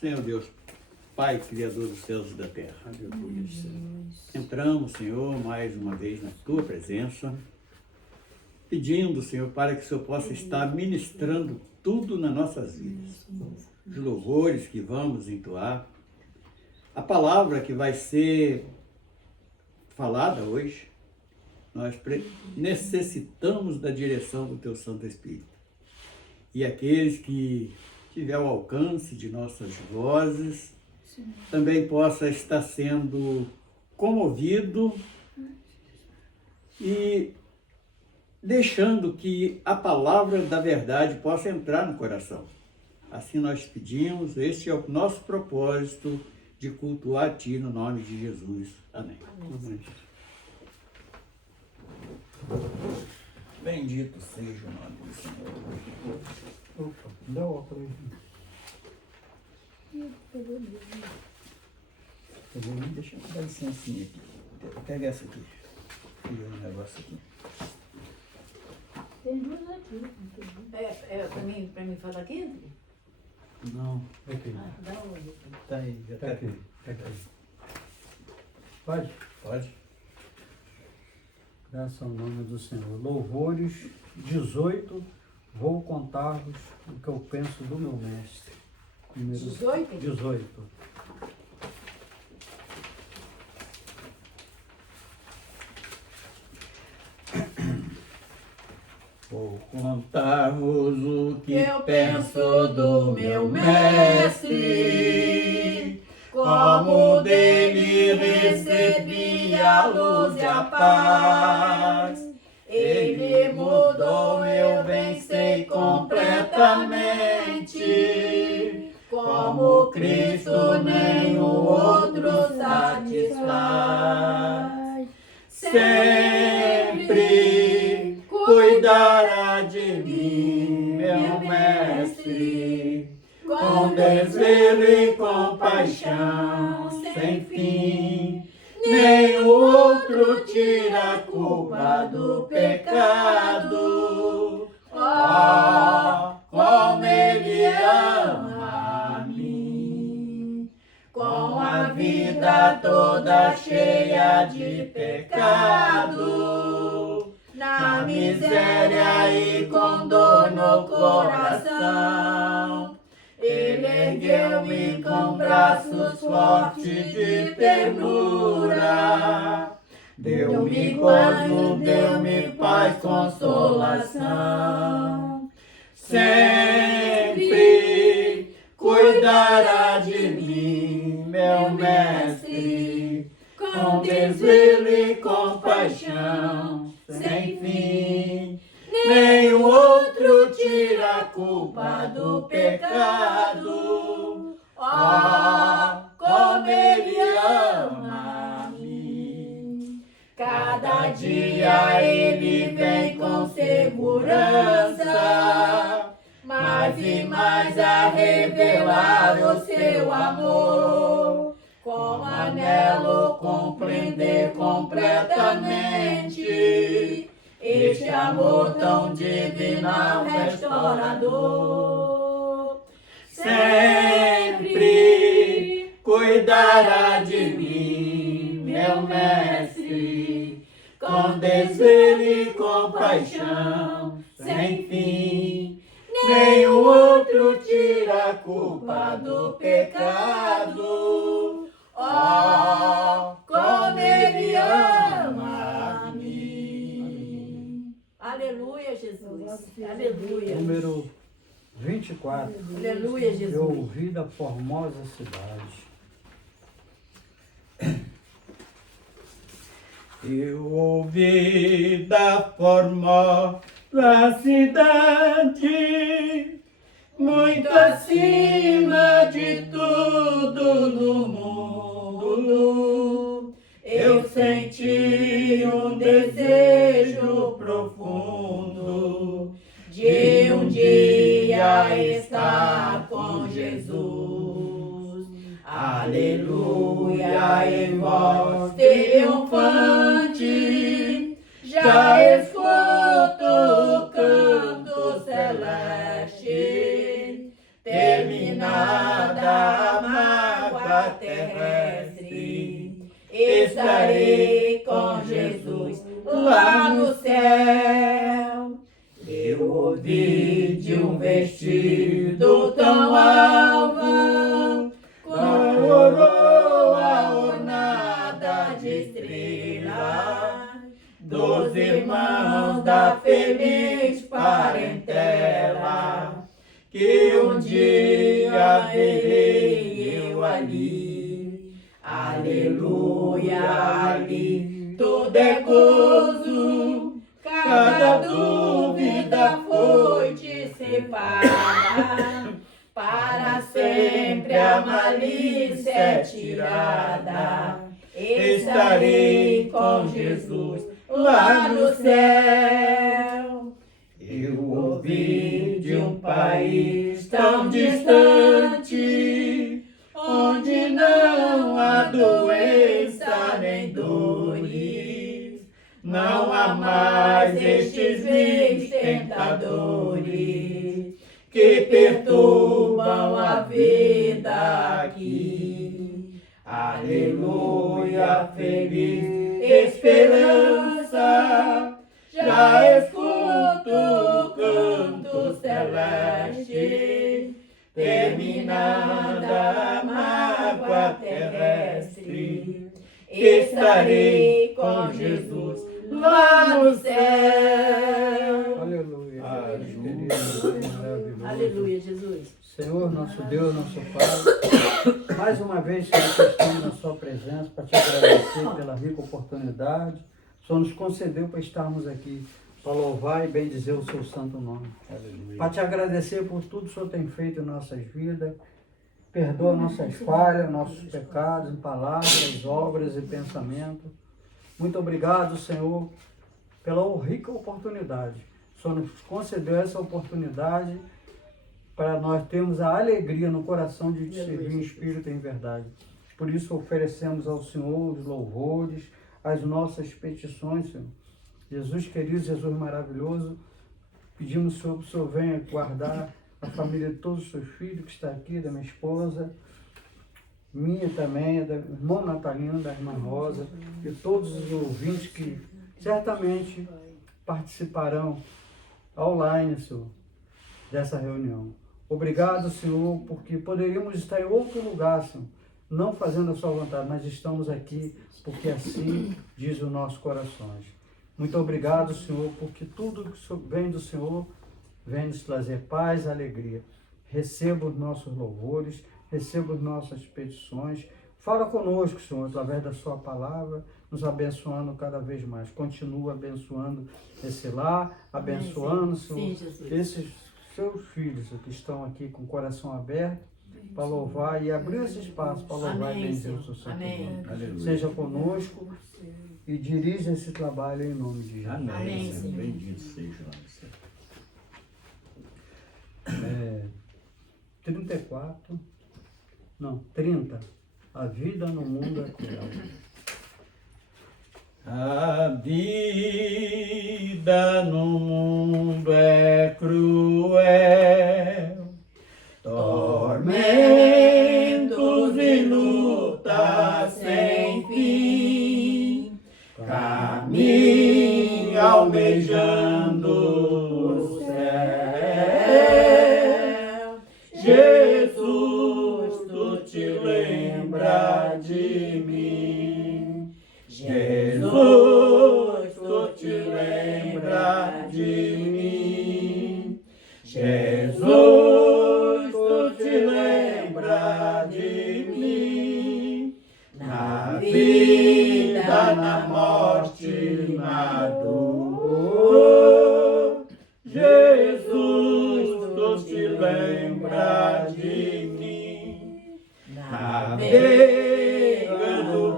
Senhor Deus, Pai, Criador dos céus e da terra. Aleluia, Senhor. Entramos, Senhor, mais uma vez na Tua presença, pedindo, Senhor, para que o Senhor possa estar ministrando tudo nas nossas vidas. Os louvores que vamos entoar, a palavra que vai ser falada hoje, nós necessitamos da direção do Teu Santo Espírito. E aqueles que tiver o alcance de nossas vozes, também possa estar sendo comovido e deixando que a palavra da verdade possa entrar no coração. Assim nós pedimos, este é o nosso propósito de cultuar a Ti no nome de Jesus. Amém. Amém. Bendito seja o nome do Senhor. Opa, dá o óculos aí. Deixa eu dar licencinha aqui. Pega essa aqui. E o negócio aqui. Tem duas aqui. Pra mim falar aqui, André? Não, Aqui. Ah, dá onde? tá aí. Já Tá aqui. Tá aqui. Pode? Pode? Graças ao nome do Senhor. Louvores 18. Vou contar-vos o que eu penso do meu mestre. Número 18? 18. Vou contar-vos o que Eu penso do meu mestre, como dele recebi a luz e a paz. Ele mudou, eu bem sei completamente, como Cristo nem o outro satisfaz. Sempre cuidará de mim, meu mestre, com desvelo e compaixão sem fim. Nem o outro tira a culpa do pecado. Oh, como ele ama a mim, com a vida toda cheia de pecado, na miséria e com dor no coração. Ele ergueu-me com braços fortes de ternura, deu-me gozo, deu-me paz, consolação. Sempre cuidará de mim, meu mestre, com desvelo e compaixão sem fim. Nem o outro tira a culpa do pecado. Oh, como ele ama a mim. Cada dia ele vem com segurança, mais e mais a revelar o seu amor. Com anelo compreender completamente este amor tão divinal, restaurador. Sempre cuidará de mim, meu mestre, com desvelo e compaixão sem fim. Nem o outro tira a culpa do pecado. Oh, como ele ama a mim. Aleluia, Jesus. Aleluia. Número 24. Aleluia, Eu Jesus. ouvi da formosa cidade. Eu ouvi da formosa cidade, muito acima de tudo no mundo. Eu senti um desejo profundo de um dia estar com Jesus. Aleluia, em voz triunfante, já escuto o canto celeste, terminada a estarei com Jesus lá no céu. Eu ouvi de um vestido tão alvo, com a coroa ornada de estrelas, dos irmãos da feliz parentela, que um dia verei eu ali. Aleluia, ali tudo é gozo, cada dúvida foi dissipada, para sempre a malícia é tirada. Estarei com Jesus lá no céu. Eu ouvi de um país tão distante, onde não há doença nem dores, não há mais estes vícios tentadores que perturbam a vida aqui. Aleluia, feliz esperança, já escuto o canto celeste, terminada a mágoa terrestre, estarei com Jesus lá no céu. Aleluia. Aleluia. Maravilhoso. Aleluia, Jesus. Senhor, nosso Deus, nosso Pai, mais uma vez, Senhor, que estamos na Sua presença para te agradecer pela rica oportunidade. O Senhor nos concedeu para estarmos aqui, para louvar e bendizer o Seu santo nome. Aleluia. Para te agradecer por tudo que o Senhor tem feito em nossas vidas. Perdoa nossas falhas, nossos pecados, em palavras, obras e pensamentos. Muito obrigado, Senhor, pela rica oportunidade. O Senhor nos concedeu essa oportunidade para nós termos a alegria no coração de te servir em espírito e em verdade. Por isso oferecemos ao Senhor os louvores, as nossas petições, Senhor. Jesus querido, Jesus maravilhoso, pedimos, Senhor, que o Senhor venha guardar a família de todos os seus filhos que está aqui, da minha esposa, minha também, da irmã Natalina, da irmã Rosa, e todos os ouvintes que certamente participarão online, Senhor, dessa reunião. Obrigado, Senhor, porque poderíamos estar em outro lugar, Senhor, não fazendo a sua vontade, mas estamos aqui porque assim diz os nossos corações. Muito obrigado, Senhor, porque tudo que vem do Senhor vem nos trazer paz e alegria. Receba os nossos louvores, receba as nossas petições. Fala conosco, Senhor, através da sua palavra, nos abençoando cada vez mais. Continua abençoando esse lar, abençoando, Senhor, esses seus filhos que estão aqui com o coração aberto para louvar e abrir esse espaço para louvar e bendizer o seu santo nome. Seja conosco e dirija esse trabalho em nome de Jesus. Amém, Senhor. Bendito seja lá no céu. 30. A vida no mundo é cruel. A vida no mundo é cruel, tormentos e lutas sem fim, caminho almejando o céu. Jesus, tu te lembra de mim. Jesus, tu te lembra de mim. Jesus, tu te lembra de mim. Na vida, na morte, na dor. Jesus, tu te lembra de mim. Navegando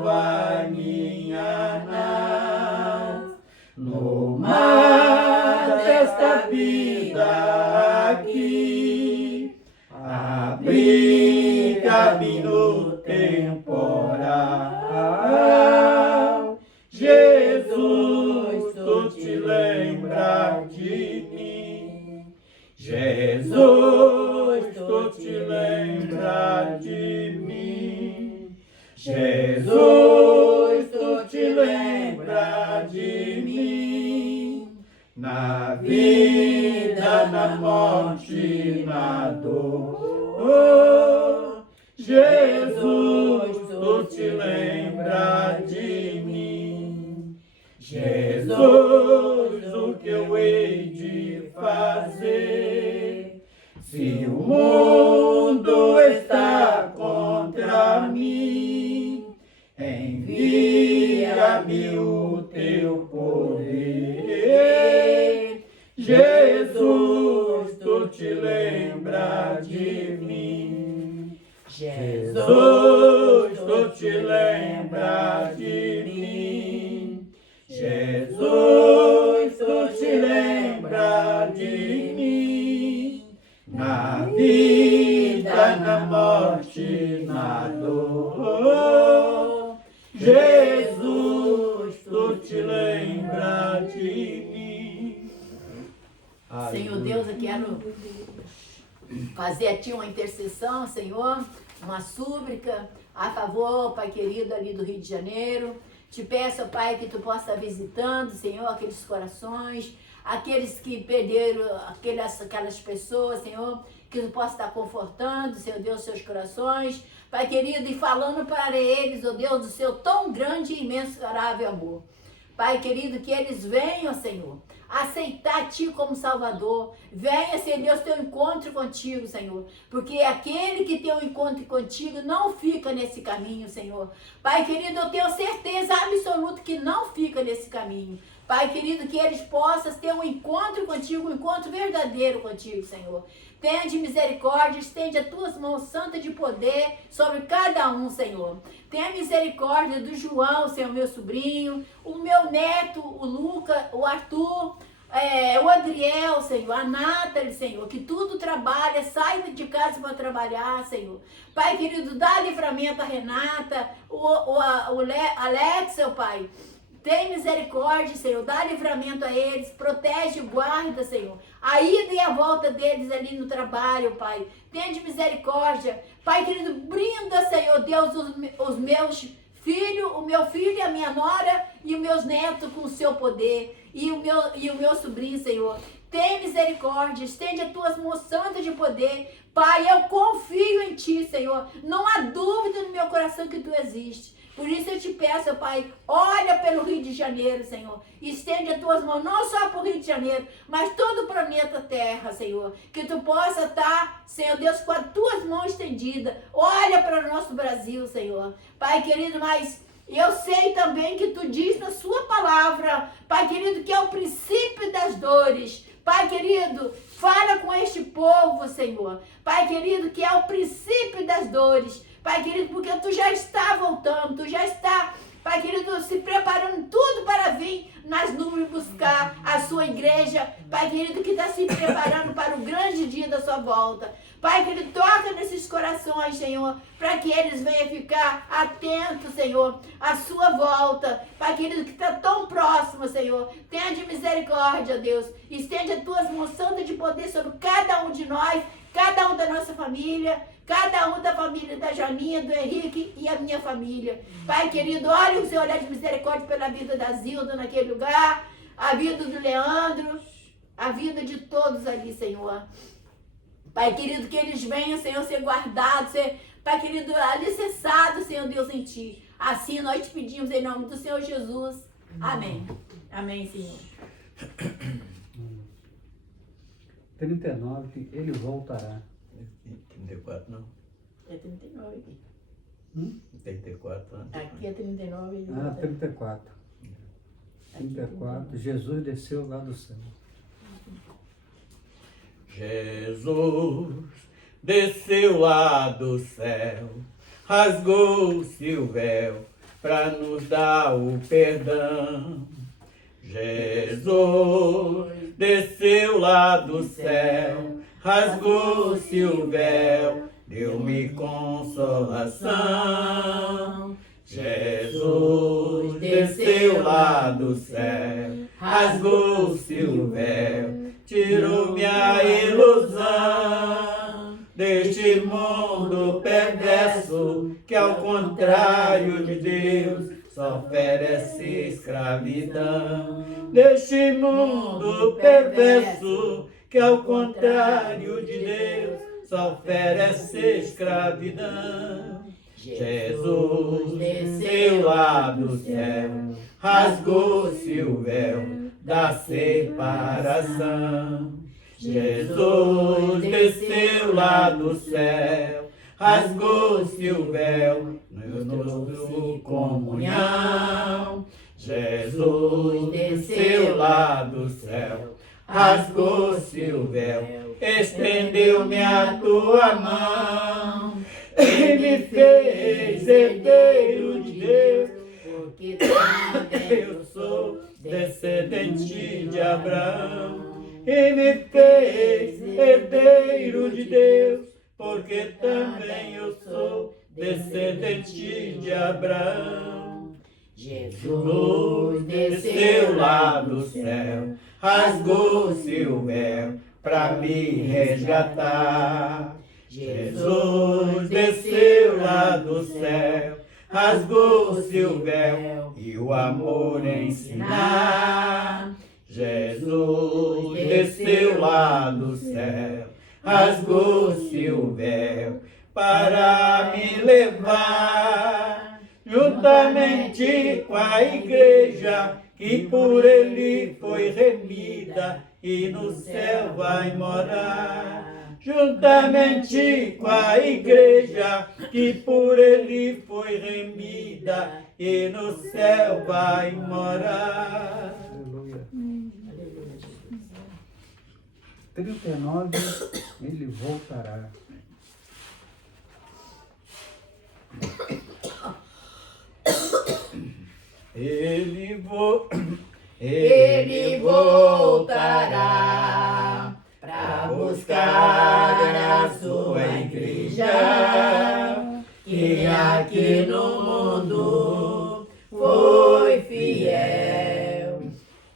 vai minha nau no mar desta vida aqui, abri caminho temporal. Jesus, tu te lembra de mim. Jesus, tu te lembra de mim. Jesus, tu na vida, na morte, na dor. Jesus, tu te lembra de mim. Jesus, o que eu hei de fazer? Se o mundo está contra mim, envia-me o teu poder. Jesus, tu te lembra de mim. Jesus, tu te lembra de mim. Jesus, tu te lembra de mim. Na vida, na morte, na dor. Jesus, tu te lembra de mim. Senhor Deus, eu quero fazer a Ti uma intercessão, Senhor, uma súplica a favor, Pai querido, ali do Rio de Janeiro. Te peço, Pai, que Tu possa estar visitando, Senhor, aqueles corações, aqueles que perderam, aquelas pessoas, Senhor, que Tu possa estar confortando, Senhor Deus, seus corações, Pai querido, e falando para eles, ó Deus, do Seu tão grande e imensurável amor. Pai querido, que eles venham, Senhor, aceitar Ti como Salvador. Venha, Senhor Deus, ter um encontro contigo, Senhor. Porque aquele que tem um encontro contigo não fica nesse caminho, Senhor. Pai querido, eu tenho certeza absoluta que não fica nesse caminho. Pai querido, que eles possam ter um encontro contigo, um encontro verdadeiro contigo, Senhor. Tenha de misericórdia, estende as tuas mãos santas de poder sobre cada um, Senhor. Tenha misericórdia do João, Senhor, meu sobrinho, o meu neto, o Lucas, o Arthur, o Adriel, Senhor, a Nathalie, Senhor, que tudo trabalha, sai de casa para trabalhar, Senhor. Pai querido, dá livramento a Renata, o Alex, seu Pai. Tem misericórdia, Senhor, dá livramento a eles, protege, guarda, Senhor, a ida e a volta deles ali no trabalho, Pai. Tenha de misericórdia, Pai querido, brinda, Senhor Deus, os meus filhos, o meu filho e a minha nora e os meus netos com o Seu poder, e o meu sobrinho, Senhor. Tem misericórdia, estende as tuas mãos santas de poder, Pai, eu confio em Ti, Senhor, não há dúvida no meu coração que Tu existes. Por isso eu te peço, Pai, olha pelo Rio de Janeiro, Senhor. Estende as tuas mãos, não só para o Rio de Janeiro, mas todo o planeta Terra, Senhor. Que Tu possa estar, Senhor Deus, com as tuas mãos estendidas. Olha para o nosso Brasil, Senhor. Pai querido, mas eu sei também que Tu diz na Sua palavra, Pai querido, que é o princípio das dores. Pai querido, fala com este povo, Senhor. Pai querido, que é o princípio das dores. Pai querido, porque Tu já está voltando, Tu já está, Pai querido, se preparando tudo para vir nas nuvens buscar a Sua igreja. Pai querido, que está se preparando para o grande dia da Sua volta. Pai querido, toca nesses corações, Senhor, para que eles venham ficar atentos, Senhor, à Sua volta. Pai querido, que está tão próximo, Senhor. Tenha de misericórdia, Deus. Estende as Tuas mãos santas de poder sobre cada um de nós, cada um da nossa família, cada um da família da Janinha, do Henrique e a minha família. Pai querido, olha o Seu olhar de misericórdia pela vida da Zilda naquele lugar, a vida do Leandro, a vida de todos ali, Senhor. Pai querido, que eles venham, Senhor, ser guardados, Pai querido, alicerçados, Senhor Deus, em Ti. Assim nós te pedimos em nome do Senhor Jesus. Amém. Amém, Senhor. 39, Ele voltará. 34 não. É 39 aqui. 34 anos. Aqui é 39. Ele Ah, 34. 34, Jesus desceu lá do céu. Jesus desceu lá do céu, rasgou-se o véu para nos dar o perdão. Jesus desceu lá do céu, rasgou-se o véu, deu-me consolação. Jesus desceu lá do céu, rasgou-se o véu, tirou-me a ilusão deste mundo perverso que, ao contrário de Deus, só oferece escravidão. Deste mundo perverso, que ao contrário de Deus, só oferece escravidão. Jesus desceu lá do céu, rasgou-se o véu da separação. Jesus desceu lá do céu, rasgou-se o véu, nos comunhão. Jesus desceu lá do céu, rasgou-se o véu, estendeu-me a tua mão e me fez herdeiro de Deus, porque também eu sou descendente de Abraão. E me fez herdeiro de Deus, porque também eu sou descendente de Abraão. Jesus desceu lá do céu, rasgou-se o véu para me resgatar. Jesus desceu lá do céu, rasgou-se o véu e o amor ensinar. Jesus desceu lá do céu, rasgou-se o véu para me levar, juntamente com a igreja que por ele foi remida e no céu vai morar. Juntamente com a igreja que por ele foi remida e no céu vai morar. Aleluia. 39, ele voltará. Ele voltará para buscar a sua igreja, que aqui no mundo foi fiel.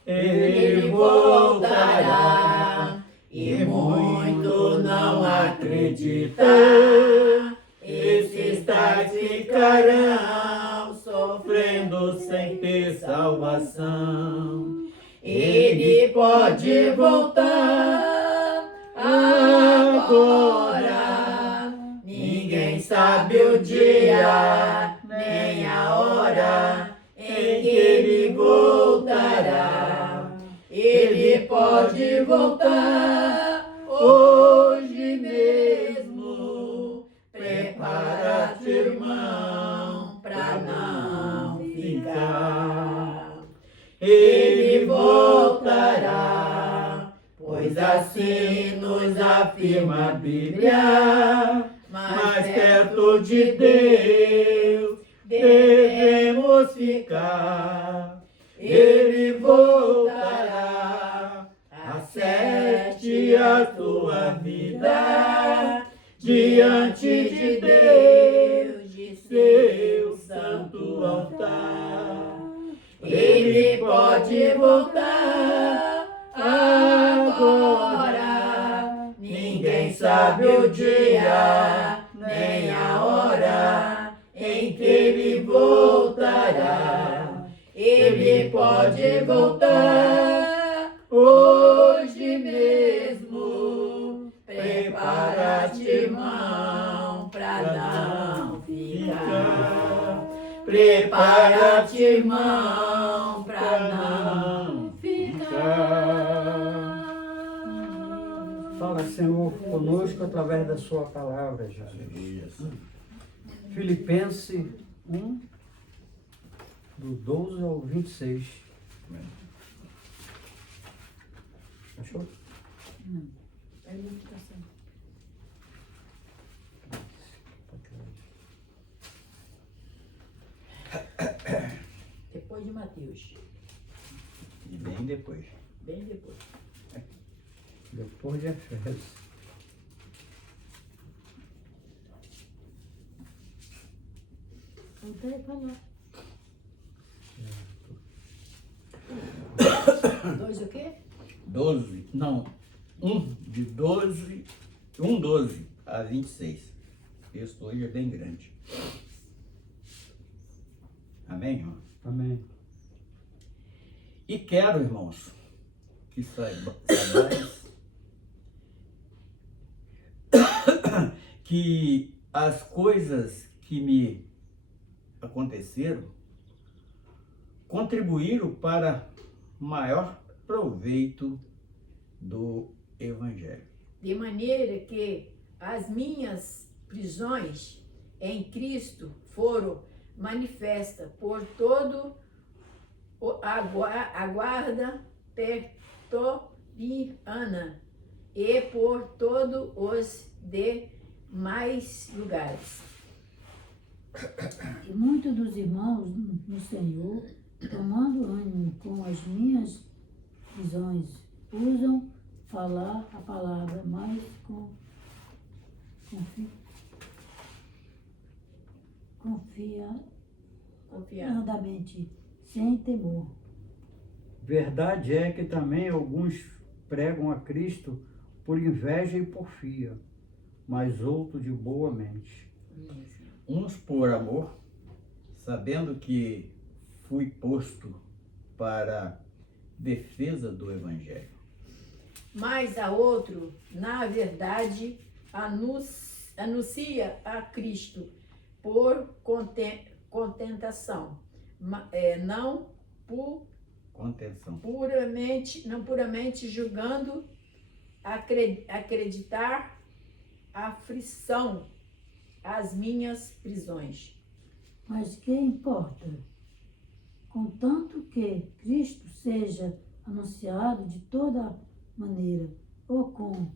Ele voltará e muito não acredita. Esses tais ficarão sofrendo sem ter salvação. Ele pode voltar agora. Ninguém sabe o dia nem a hora em que ele voltará. Ele pode voltar hoje mesmo. Prepara-te, irmão, pra não ficar. Ele voltará, pois assim nos afirma a Bíblia. Mais perto de Deus devemos ficar. Ele voltará, acerte a tua vida diante de Deus, de seu santo altar. Ele pode voltar agora. Ninguém sabe o dia nem a hora em que ele voltará. Ele pode voltar hoje mesmo. Prepara-te, irmão, pra não ficar. Prepara-te, irmão, pra não ficar. Fala, Senhor, conosco através da sua palavra, Jesus. Filipenses 1, do 12 ao 26. Achou? Depois de Mateus. E bem depois. Bem depois. Depois de Efésios. Não tem falar. Dois o quê? 12, não, de 12 a 26. O texto hoje é bem grande. Amém, irmão? Amém. E quero, irmãos, que saibais que as coisas que me aconteceram contribuíram para maior proveito do Evangelho. De maneira que as minhas prisões em Cristo foram manifestas por todo a guarda pretoriana e por todos os demais lugares. E muitos dos irmãos no Senhor, tomando ânimo com as minhas visões, usam falar a palavra mais confiadamente, sem temor. Verdade é que também alguns pregam a Cristo por inveja e porfia, mas outros de boa mente. Uns por amor, sabendo que fui posto para defesa do Evangelho. Mas a outro, na verdade, anuncia a Cristo por contentação, não por Contenção. não puramente julgando acreditar aflição às minhas prisões. Mas que importa? Contanto que Cristo seja anunciado de toda maneira, ou com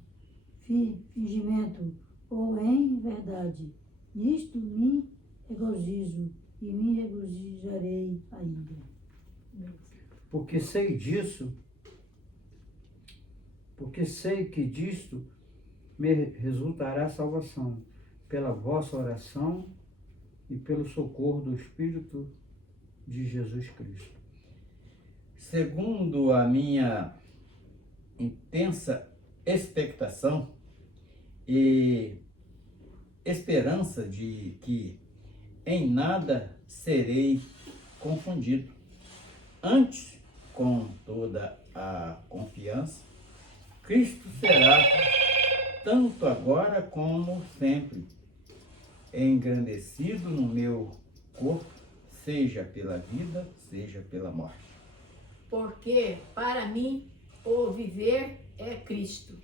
fingimento, ou em verdade. Nisto me regozijo e me regozijarei ainda. Porque sei que disto me resultará salvação, pela vossa oração e pelo socorro do Espírito de Jesus Cristo. Segundo a minha intensa expectação e esperança de que em nada serei confundido, antes, com toda a confiança, Cristo será, tanto agora como sempre, engrandecido no meu corpo, seja pela vida, seja pela morte. Porque para mim o viver é Cristo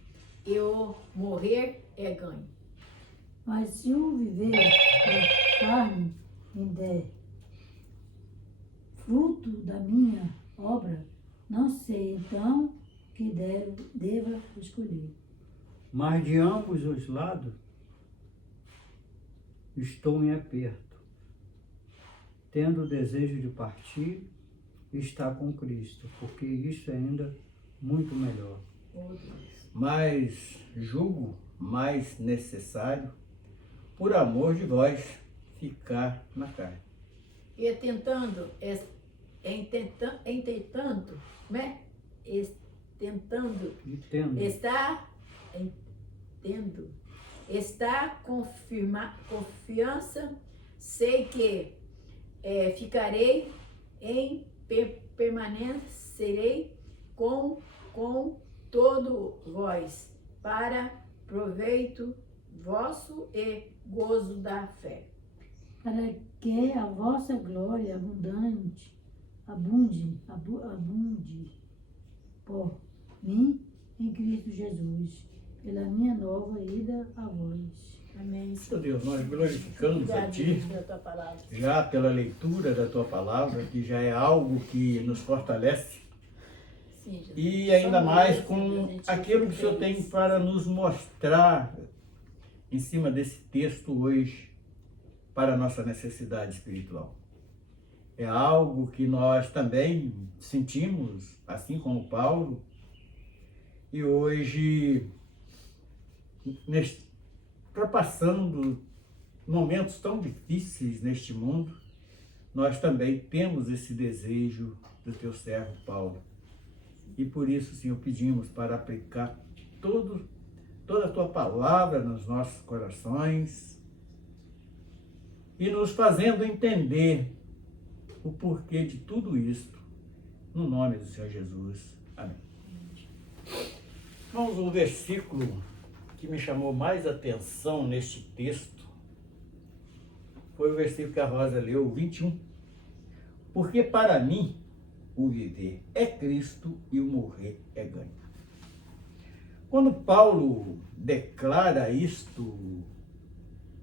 e o morrer é ganho. Mas se o viver da carne me der fruto da minha obra, não sei então que deva escolher. Mas de ambos os lados estou em aperto, tendo o desejo de partir e estar com Cristo, porque isso é ainda muito melhor. Mas julgo mais necessário, por amor de vós, ficar na carne. E tentando está confiança, sei que ficarei permanecerei com todo vós, para proveito vosso e gozo da fé. Para que a vossa glória abunde por mim em Cristo Jesus, pela minha nova ida a vós. Amém. Senhor Deus, nós glorificamos a Ti, pela tua palavra. já pela leitura da Tua palavra, que já é algo que nos fortalece, Sim, Jesus. e ainda Só mais nós, com a gente aquilo que o fica Senhor tem feliz. para nos mostrar em cima desse texto hoje, para a nossa necessidade espiritual. É algo que nós também sentimos, assim como Paulo, e hoje, ultrapassando momentos tão difíceis neste mundo, nós também temos esse desejo do teu servo Paulo. E por isso, Senhor, pedimos para aplicar toda a tua palavra nos nossos corações e nos fazendo entender o porquê de tudo isto, no nome do Senhor Jesus. Amém. Vamos ao versículo que me chamou mais atenção neste texto. Foi o versículo que a Rosa leu, 21. Porque para mim o viver é Cristo e o morrer é ganho. Quando Paulo declara isto,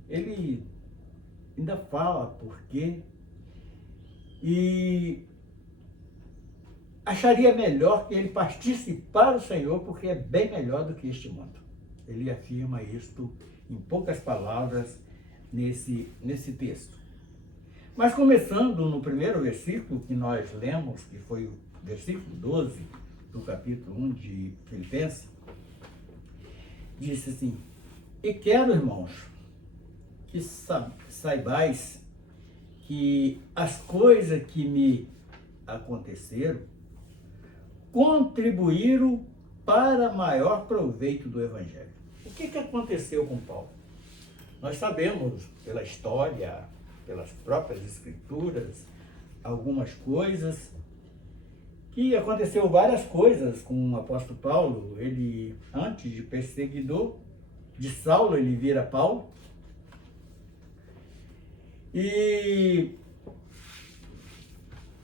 ele ainda fala por quê e acharia melhor que ele partisse para o Senhor, porque é bem melhor do que este mundo. Ele afirma isto em poucas palavras nesse texto. Mas começando no primeiro versículo que nós lemos, que foi o versículo 12 do capítulo 1 de Filipenses, disse assim: e quero, irmãos, que saibais que as coisas que me aconteceram contribuíram para maior proveito do Evangelho. O que aconteceu com Paulo? Nós sabemos pela história, pelas próprias escrituras, algumas coisas, que aconteceu várias coisas com o apóstolo Paulo. Ele, antes de perseguidor de Saulo, ele vira Paulo. E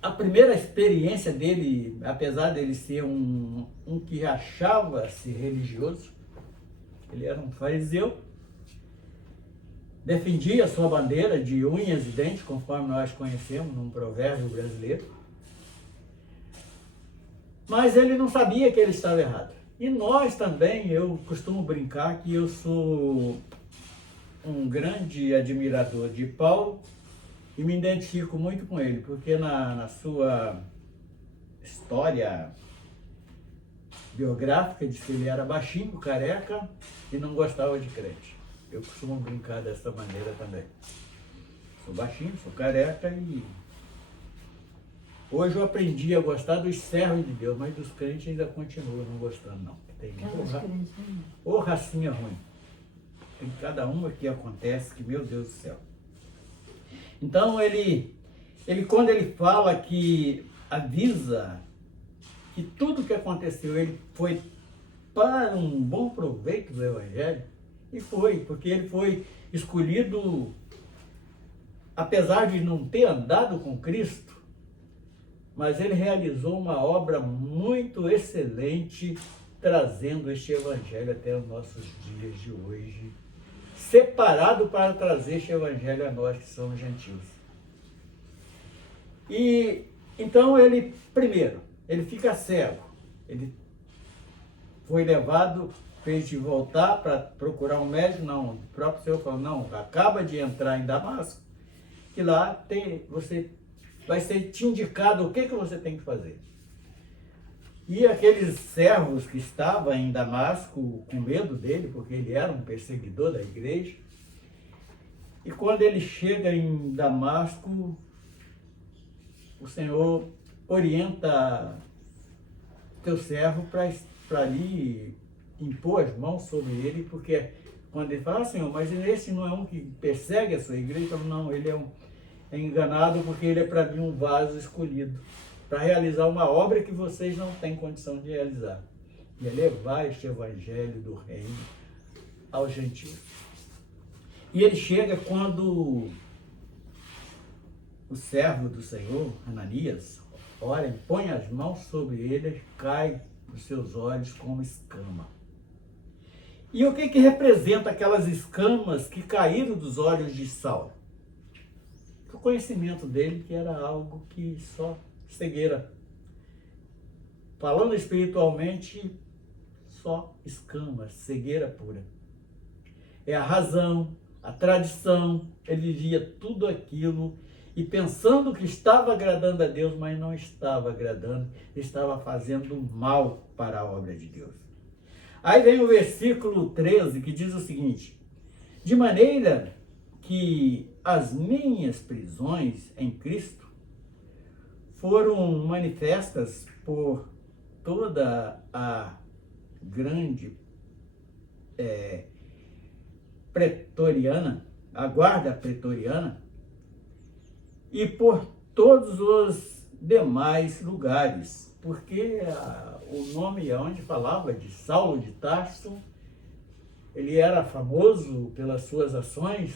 a primeira experiência dele, apesar dele ser um que achava-se religioso, ele era um fariseu, defendia a sua bandeira de unhas e dentes, conforme nós conhecemos num provérbio brasileiro, mas ele não sabia que ele estava errado. E nós também, eu costumo brincar que eu sou um grande admirador de Paulo e me identifico muito com ele, porque na sua história biográfica diz que ele era baixinho, careca e não gostava de crente. Eu costumo brincar dessa maneira também. Sou baixinho, sou careca e hoje eu aprendi a gostar dos servos de Deus, mas dos crentes ainda continuo não gostando, não. Tem ou racinha ruim. Tem cada uma que acontece que, meu Deus do céu. Então, ele quando ele fala que avisa que tudo que aconteceu, ele foi para um bom proveito do Evangelho, e foi, porque ele foi escolhido, apesar de não ter andado com Cristo, mas ele realizou uma obra muito excelente, trazendo este Evangelho até os nossos dias de hoje, separado para trazer este Evangelho a nós que somos gentios. E então ele, primeiro, ele fica cego, ele foi levado, fez de voltar para procurar um médico, não, o próprio Senhor falou, não, acaba de entrar em Damasco, que lá você vai ser te indicado o que você tem que fazer. E aqueles servos que estavam em Damasco com medo dele, porque ele era um perseguidor da igreja, e quando ele chega em Damasco, o Senhor orienta teu servo para ali impor as mãos sobre ele, porque quando ele fala, Senhor, mas esse não é um que persegue a sua igreja? Então, não, ele é enganado porque ele é para mim um vaso escolhido, para realizar uma obra que vocês não têm condição de realizar, e é levar este evangelho do reino aos gentios. E ele chega quando o servo do Senhor, Ananias, ora e põe as mãos sobre ele, cai dos seus olhos como escama. E o que representa aquelas escamas que caíram dos olhos de Saulo? O conhecimento dele que era algo que só cegueira. Falando espiritualmente, só escamas, cegueira pura. É a razão, a tradição, ele via tudo aquilo e pensando que estava agradando a Deus, mas não estava agradando, estava fazendo mal para a obra de Deus. Aí vem o versículo 13 que diz o seguinte: de maneira que as minhas prisões em Cristo foram manifestas por toda a grande pretoriana, a guarda pretoriana, e por todos os demais lugares, porque o nome onde falava de Saulo de Tarso, ele era famoso pelas suas ações,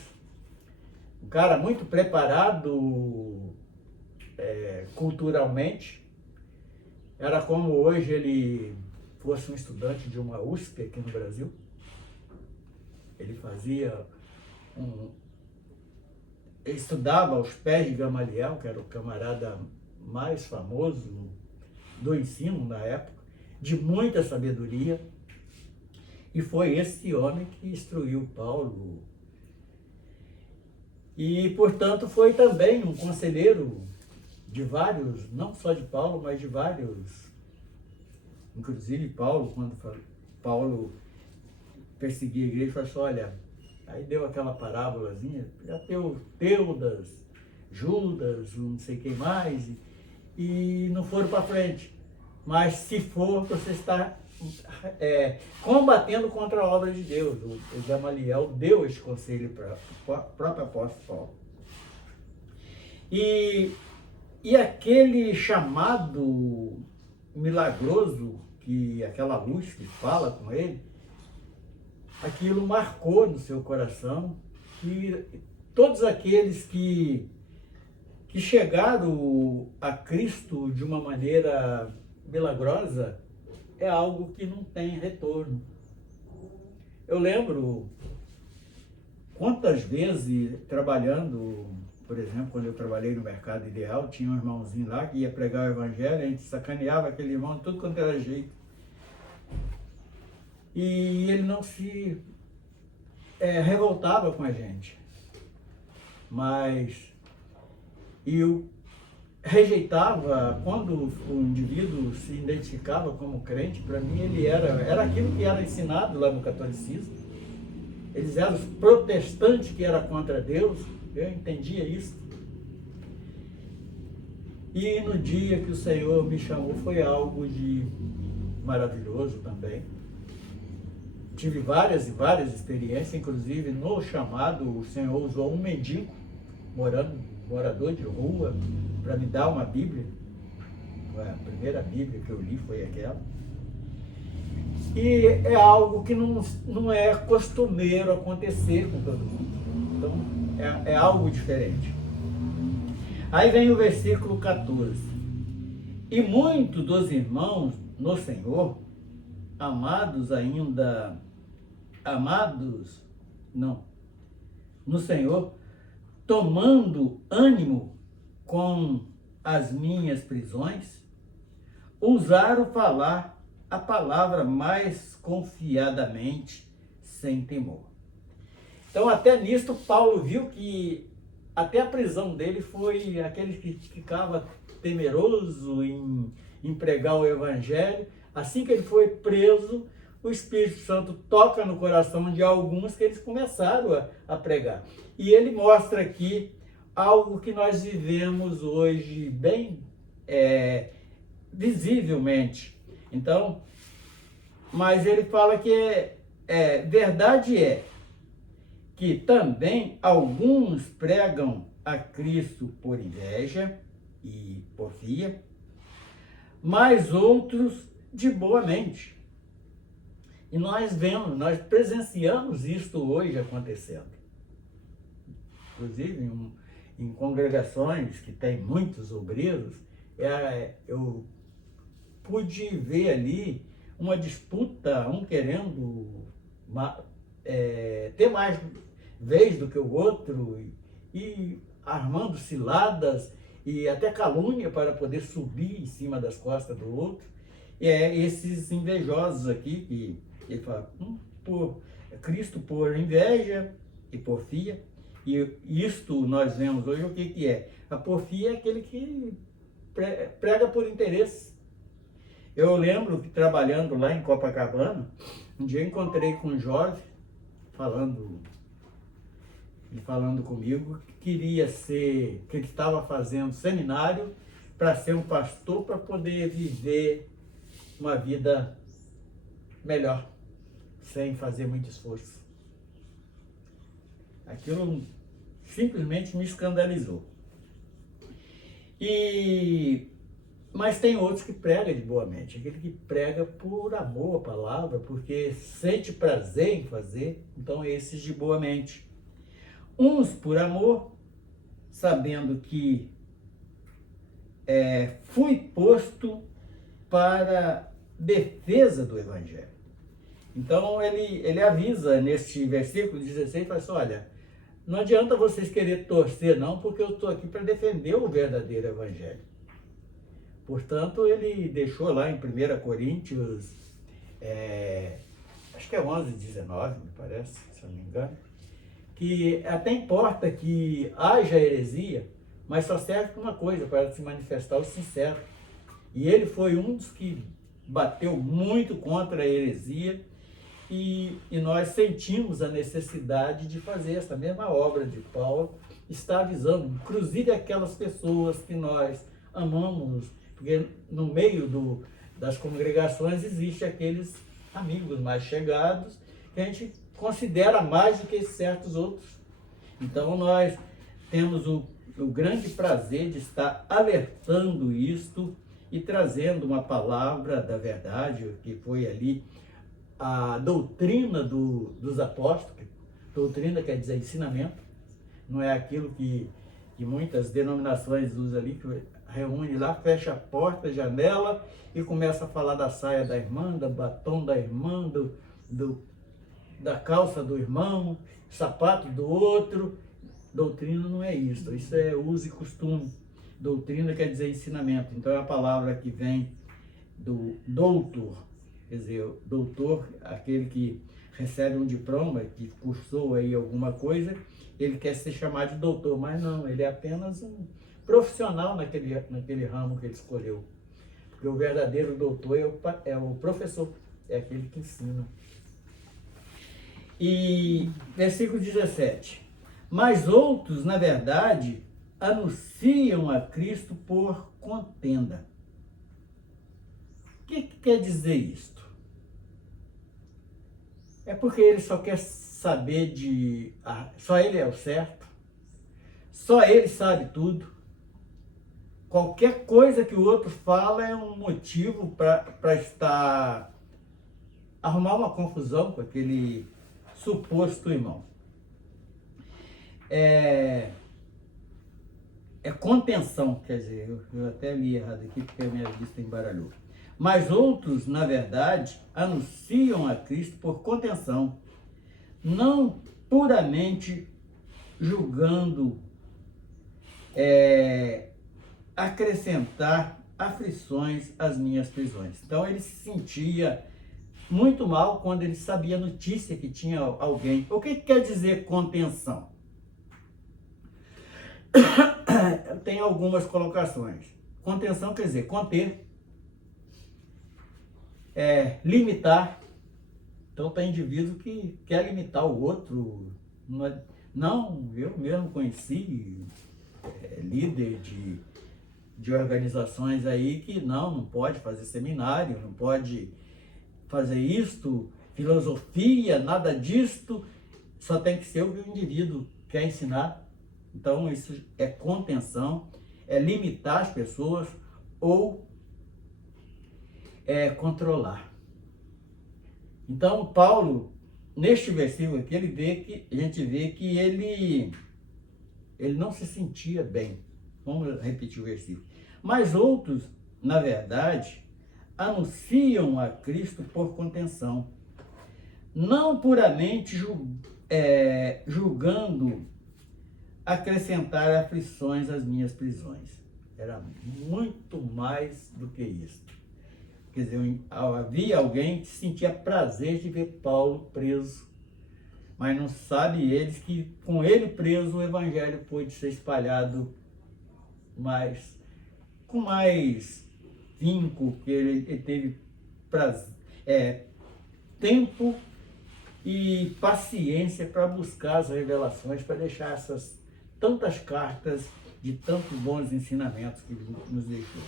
um cara muito preparado culturalmente, era como hoje ele fosse um estudante de uma USP aqui no Brasil. Ele ele estudava aos pés de Gamaliel, que era o camarada mais famoso do ensino na época, de muita sabedoria, e foi esse homem que instruiu Paulo. E, portanto, foi também um conselheiro de vários, não só de Paulo, mas de vários. Inclusive Paulo, quando Paulo perseguia a igreja, falou assim, olha, aí deu aquela parábolazinha, já Teudas, Judas, não sei quem mais, e não foram para frente. Mas se for, você está combatendo contra a obra de Deus. O Gamaliel deu esse conselho para o próprio apóstolo Paulo. E aquele chamado milagroso, que aquela luz que fala com ele, aquilo marcou no seu coração, que todos aqueles que chegaram a Cristo de uma maneira milagrosa, é algo que não tem retorno. Eu lembro quantas vezes trabalhando, por exemplo, quando eu trabalhei no Mercado Ideal, tinha um irmãozinho lá que ia pregar o evangelho, a gente sacaneava aquele irmão de tudo quanto era jeito. E ele não se revoltava com a gente. Mas eu rejeitava, quando o indivíduo se identificava como crente, para mim ele era aquilo que era ensinado lá no catolicismo. Eles eram os protestantes que eram contra Deus, eu entendia isso. E no dia que o Senhor me chamou foi algo de maravilhoso também. Tive várias e várias experiências, inclusive no chamado o Senhor usou um mendigo, morador de rua, para me dar uma Bíblia. A primeira Bíblia que eu li foi aquela. E é algo que não é costumeiro acontecer com todo mundo. Então, é algo diferente. Aí vem o versículo 14. E muitos dos irmãos no Senhor, no Senhor, tomando ânimo com as minhas prisões, ousaram falar a palavra mais confiadamente, sem temor. Então, até nisto, Paulo viu que até a prisão dele foi aquele que ficava temeroso em pregar o evangelho. Assim que ele foi preso, o Espírito Santo toca no coração de alguns que eles começaram a pregar. E ele mostra aqui algo que nós vivemos hoje bem visivelmente. Então, mas ele fala que verdade é que também alguns pregam a Cristo por inveja e porfia, mas outros de boa mente. E nós presenciamos isto hoje acontecendo. Inclusive, em congregações que tem muitos obreiros, eu pude ver ali uma disputa, um querendo ter mais vez do que o outro, e armando ciladas e até calúnia para poder subir em cima das costas do outro. E esses invejosos aqui, que ele fala, Cristo por inveja e porfia. E isto nós vemos hoje o que é. A porfia é aquele que prega por interesse. Eu lembro que trabalhando lá em Copacabana, um dia eu encontrei com um jovem falando comigo que que ele estava fazendo seminário para ser um pastor, para poder viver uma vida melhor, sem fazer muito esforço. Aquilo simplesmente me escandalizou. Mas tem outros que pregam de boa mente, aquele que prega por amor à palavra, porque sente prazer em fazer, então esses de boa mente. Uns por amor, sabendo que fui posto para defesa do Evangelho. Então ele avisa neste versículo 16, fala assim, olha, não adianta vocês querer torcer não, porque eu estou aqui para defender o verdadeiro Evangelho. Portanto, ele deixou lá em 1 Coríntios, acho que é 11, 19, me parece, se eu não me engano, que até importa que haja heresia, mas só serve para uma coisa, para se manifestar o sincero. E ele foi um dos que bateu muito contra a heresia e nós sentimos a necessidade de fazer essa mesma obra de Paulo, está avisando, inclusive aquelas pessoas que nós amamos, porque no meio das congregações existe aqueles amigos mais chegados que a gente considera mais do que certos outros. Então nós temos o grande prazer de estar alertando isto e trazendo uma palavra da verdade, que foi ali a doutrina dos apóstolos. Doutrina quer dizer ensinamento, não é aquilo que muitas denominações usam ali, que reúne lá, fecha a porta, a janela e começa a falar da saia da irmã, do batom da irmã, da calça do irmão, sapato do outro. Doutrina não é isso, isso é uso e costume. Doutrina quer dizer ensinamento. Então é a palavra que vem do doutor, quer dizer, doutor, aquele que recebe um diploma, que cursou aí alguma coisa, ele quer ser chamado de doutor, mas não, ele é apenas um profissional naquele ramo que ele escolheu. Porque o verdadeiro doutor é o professor, é aquele que ensina. E versículo 17. Mas outros, na verdade, anunciam a Cristo por contenda. O que quer dizer isto? É porque ele só quer saber só ele é o certo, só ele sabe tudo. Qualquer coisa que o outro fala é um motivo para arrumar uma confusão com aquele suposto irmão. É contenção, quer dizer, eu até li errado aqui porque a minha vista embaralhou. Mas outros, na verdade, anunciam a Cristo por contenção, não puramente julgando acrescentar aflições às minhas prisões. Então ele se sentia muito mal quando ele sabia a notícia que tinha alguém. O que quer dizer contenção? Tem algumas colocações. Contenção quer dizer conter, limitar. Então tem indivíduo que quer limitar o outro. Não, eu mesmo conheci líder de organizações aí que não pode fazer seminário, não pode fazer isto, filosofia, nada disto, só tem que ser o que o indivíduo quer ensinar. Então isso é contenção, é limitar as pessoas ou controlar. Então Paulo, neste versículo aqui, a gente vê que ele não se sentia bem. Vamos repetir o versículo. Mas outros, na verdade, anunciam a Cristo por contenção, não puramente julgando acrescentar aflições às minhas prisões. Era muito mais do que isso. Quer dizer, havia alguém que sentia prazer de ver Paulo preso, mas não sabe eles que com ele preso o evangelho pôde ser espalhado com mais vinco, porque ele teve tempo e paciência para buscar as revelações, para deixar essas tantas cartas de tantos bons ensinamentos que ele nos deixou.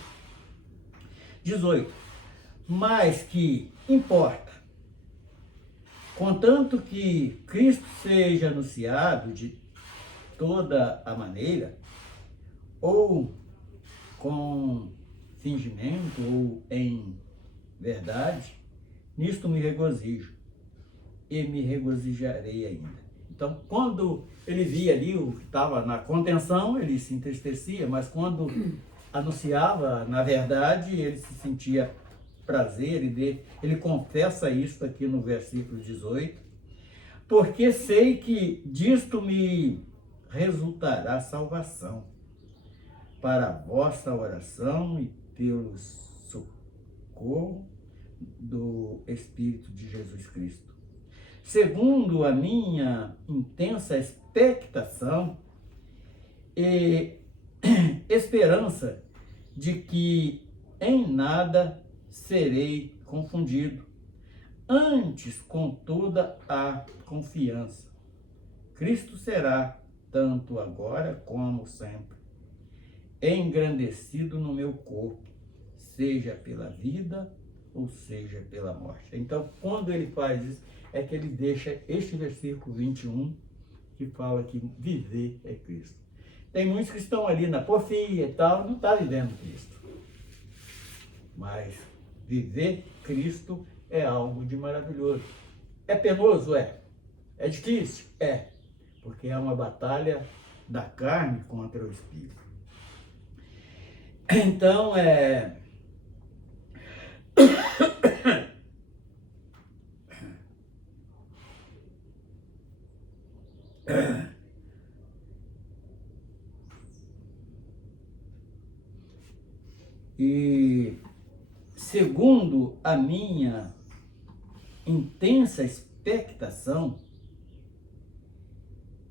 18. Mas que importa, contanto que Cristo seja anunciado de toda a maneira, ou com fingimento ou em verdade, nisto me regozijo e me regozijarei ainda. Então, quando ele via ali o que estava na contenção, ele se entristecia, mas quando anunciava, na verdade, ele se sentia prazer, e ele confessa isso aqui no versículo 18, porque sei que disto me resultará salvação para a vossa oração e pelo socorro do Espírito de Jesus Cristo. Segundo a minha intensa expectação e esperança de que em nada serei confundido, antes com toda a confiança. Cristo será, tanto agora como sempre, engrandecido no meu corpo, seja pela vida ou seja pela morte. Então, quando ele faz isso, é que ele deixa este versículo 21, que fala que viver é Cristo. Tem muitos que estão ali na porfia e tal, não está vivendo Cristo. Mas viver Cristo é algo de maravilhoso. É penoso? É. É difícil? É. Porque é uma batalha da carne contra o Espírito. Então, e segundo a minha intensa expectação,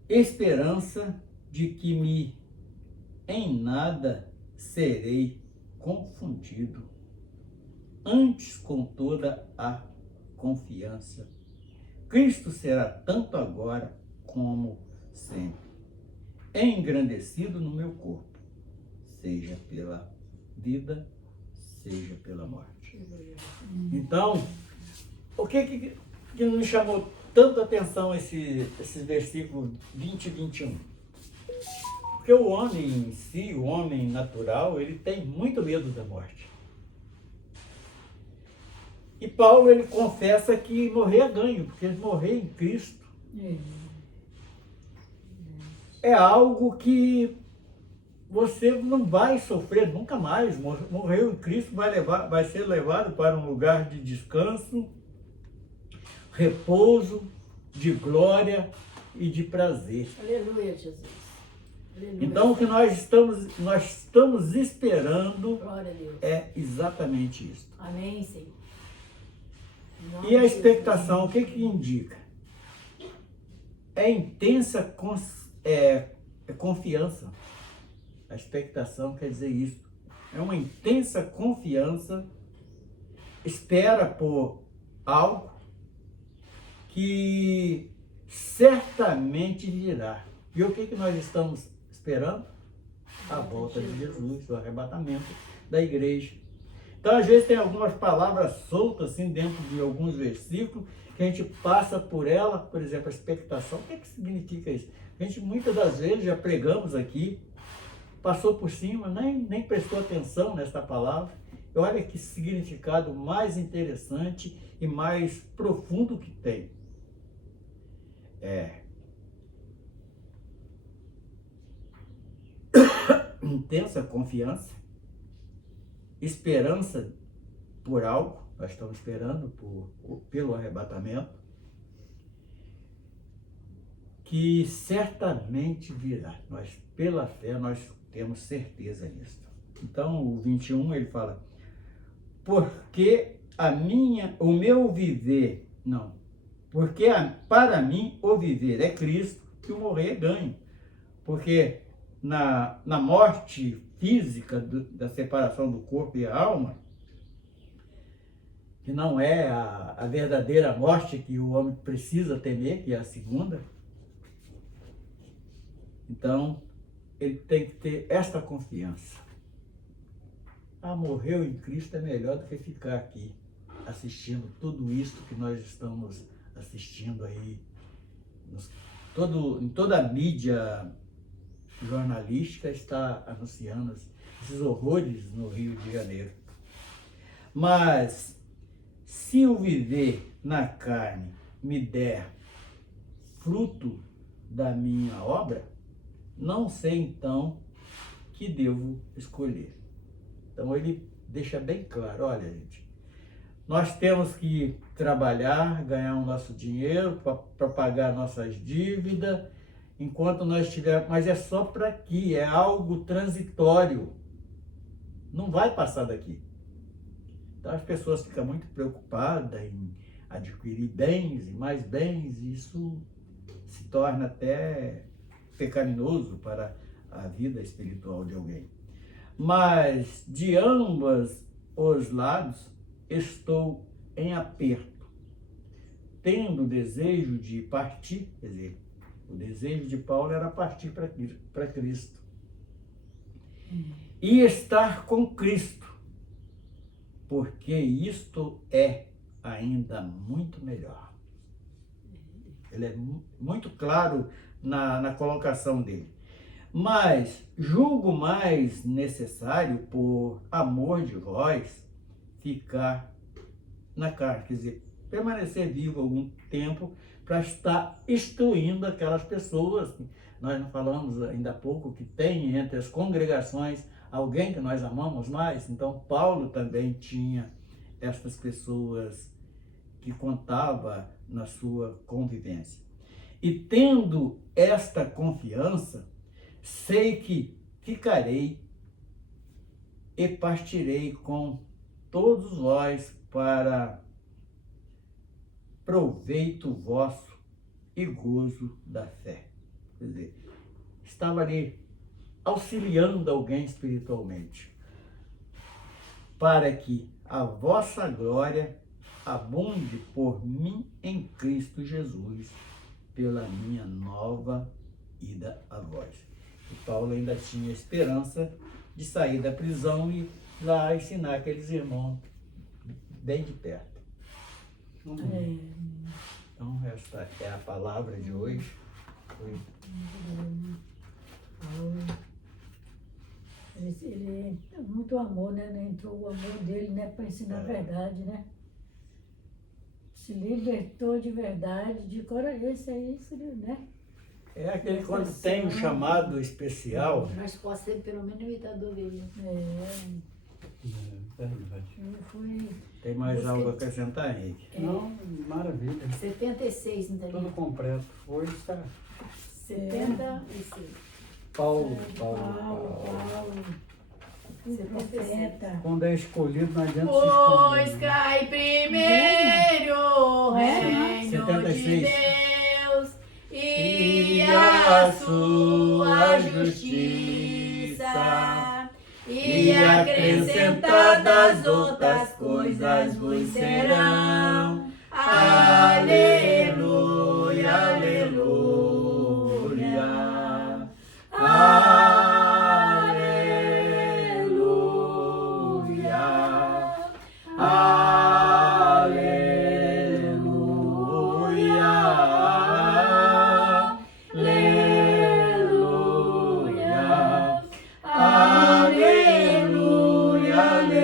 esperança de que em nada serei confundido, antes com toda a confiança. Cristo será tanto agora como sempre engrandecido no meu corpo, seja pela vida, seja pela morte. Então, o que me chamou tanta atenção esses versículos 20 e 21? Porque o homem em si, o homem natural, ele tem muito medo da morte. E Paulo, ele confessa que morrer é ganho, porque morrer em Cristo é algo que você não vai sofrer nunca mais. Morrer em Cristo vai ser levado para um lugar de descanso, repouso, de glória e de prazer. Aleluia, Jesus. Aleluia. Então, o que nós estamos esperando Glória a Deus. é exatamente isso. Amém, Senhor. E a expectação, o que indica? É intensa confiança. A expectação quer dizer isso. É uma intensa confiança, espera por algo que certamente virá. E o que nós estamos esperando? A volta de Jesus, o arrebatamento da igreja. Então, às vezes, tem algumas palavras soltas, assim, dentro de alguns versículos, que a gente passa por ela, por exemplo, a expectação. O que significa isso? A gente, muitas das vezes, já pregamos aqui, passou por cima, nem prestou atenção nessa palavra. E olha que significado mais interessante e mais profundo que tem. Intensa confiança, esperança por algo, nós estamos esperando pelo arrebatamento, que certamente virá. Nós, pela fé, nós temos certeza nisso. Então, o 21, ele fala, porque para mim o viver é Cristo e o morrer é ganho. Porque na morte física da separação do corpo e a alma, que não é a verdadeira morte que o homem precisa temer, que é a segunda, então ele tem que ter esta confiança. Morreu em Cristo é melhor do que ficar aqui assistindo tudo isso que nós estamos assistindo aí, em toda a mídia jornalística está anunciando esses horrores no Rio de Janeiro. Mas se o viver na carne me der fruto da minha obra, não sei então que devo escolher. Então ele deixa bem claro, olha gente, nós temos que trabalhar, ganhar o nosso dinheiro para pagar nossas dívidas, enquanto nós tivermos, mas é só para aqui, é algo transitório, não vai passar daqui. Então as pessoas ficam muito preocupadas em adquirir bens e mais bens, e isso se torna até pecaminoso para a vida espiritual de alguém. Mas de ambos os lados estou em aperto, tendo o desejo de partir, quer dizer, o desejo de Paulo era partir para Cristo e estar com Cristo, porque isto é ainda muito melhor. Ele é muito claro na colocação dele. Mas julgo mais necessário, por amor de vós, ficar na carne, quer dizer, permanecer vivo algum tempo para estar instruindo aquelas pessoas. Nós não falamos ainda há pouco que tem entre as congregações alguém que nós amamos mais. Então Paulo também tinha essas pessoas que contava na sua convivência. E tendo esta confiança, sei que ficarei e partirei com todos vós para proveito vosso e gozo da fé. Quer dizer, estava ali auxiliando alguém espiritualmente, para que a vossa glória abunde por mim em Cristo Jesus, pela minha nova ida a vós. E Paulo ainda tinha esperança de sair da prisão e lá ensinar aqueles irmãos bem de perto. Então, esta é a palavra de hoje. Ele é muito amor, né? Entrou o amor dele, né? Para ensinar a verdade, né? Se libertou de verdade, de coração, esse é isso, né? É aquele quando tem um chamado especial. Nós possamos ser pelo menos imitador dele. Tem mais algo a acrescentar, Henrique? Não, maravilha. 76, não tem? Tudo completo. Hoje está 76. Paulo. 70. Quando é escolhido, não adianta se Pois esconder. cai primeiro o reino de 76. Deus e a sua justiça, e acrescentadas outras coisas vos serão. Aleluia, aleluia. Aleluia. Aleluia. Aleluia. Aleluia.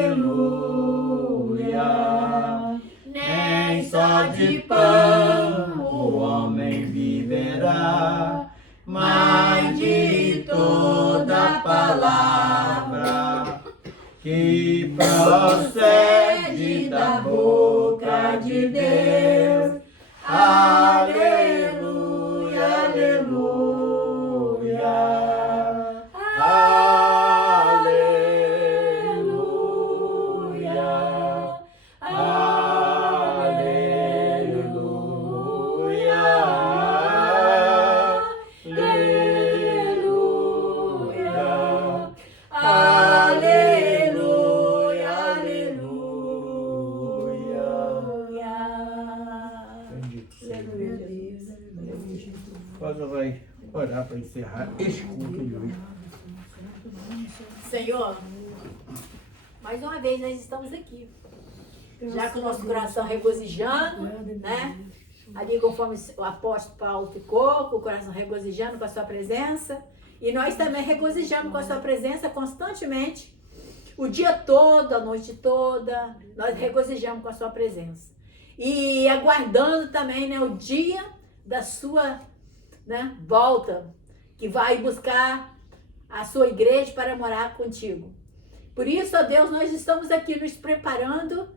Aleluia. Nem só de pão o homem viverá, mas de toda palavra que procede da boca de Deus. Aleluia, aleluia. Aleluia. Aleluia. Aleluia, aleluia. Bendito seja. Meu Deus. Rosa vai orar para encerrar este culto de hoje. Senhor, mais uma vez nós estamos aqui, já com o nosso coração regozijando, né? Ali conforme o apóstolo Paulo ficou, com o coração regozijando com a sua presença. E nós também regozijamos com a sua presença constantemente, o dia todo, a noite toda, nós regozijamos com a sua presença. E aguardando também, né, o dia da sua, né, volta, que vai buscar a sua igreja para morar contigo. Por isso, ó Deus, nós estamos aqui nos preparando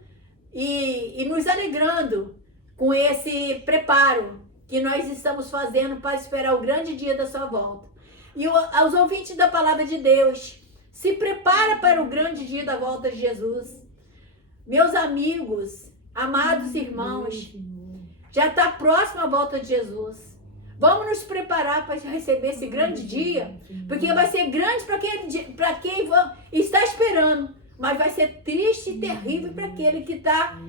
e nos alegrando com esse preparo que nós estamos fazendo para esperar o grande dia da sua volta. E aos ouvintes da palavra de Deus, se prepara para o grande dia da volta de Jesus. Meus amigos, amados irmãos, já está próximo a volta de Jesus. Vamos nos preparar para receber esse grande dia, porque vai ser grande para quem está esperando, mas vai ser triste e terrível para aquele que está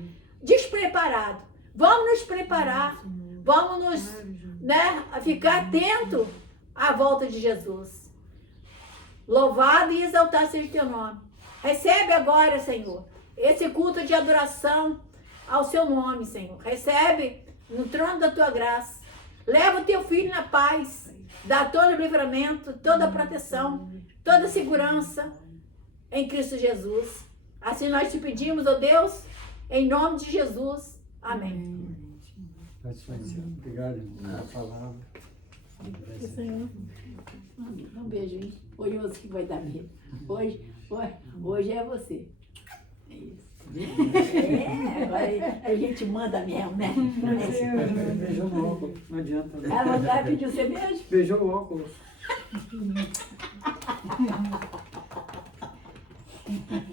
despreparado. Vamos nos preparar, vamos nos, né, ficar atento à volta de Jesus. Louvado e exaltado seja o teu nome. Recebe agora, Senhor, esse culto de adoração ao seu nome, Senhor. Recebe no trono da tua graça. Leva o teu filho na paz. Dá todo o livramento, toda a proteção, toda a segurança em Cristo Jesus. Assim nós te pedimos, ó Deus, em nome de Jesus. Amém. Obrigado, irmão, pela palavra. Senhor. Um beijo, hein? Hoje você que vai dar medo. Hoje é você. É isso. Agora a gente manda mesmo, né? Beijou no óculos, não adianta. Ela pediu você beijo? Beijou o óculos.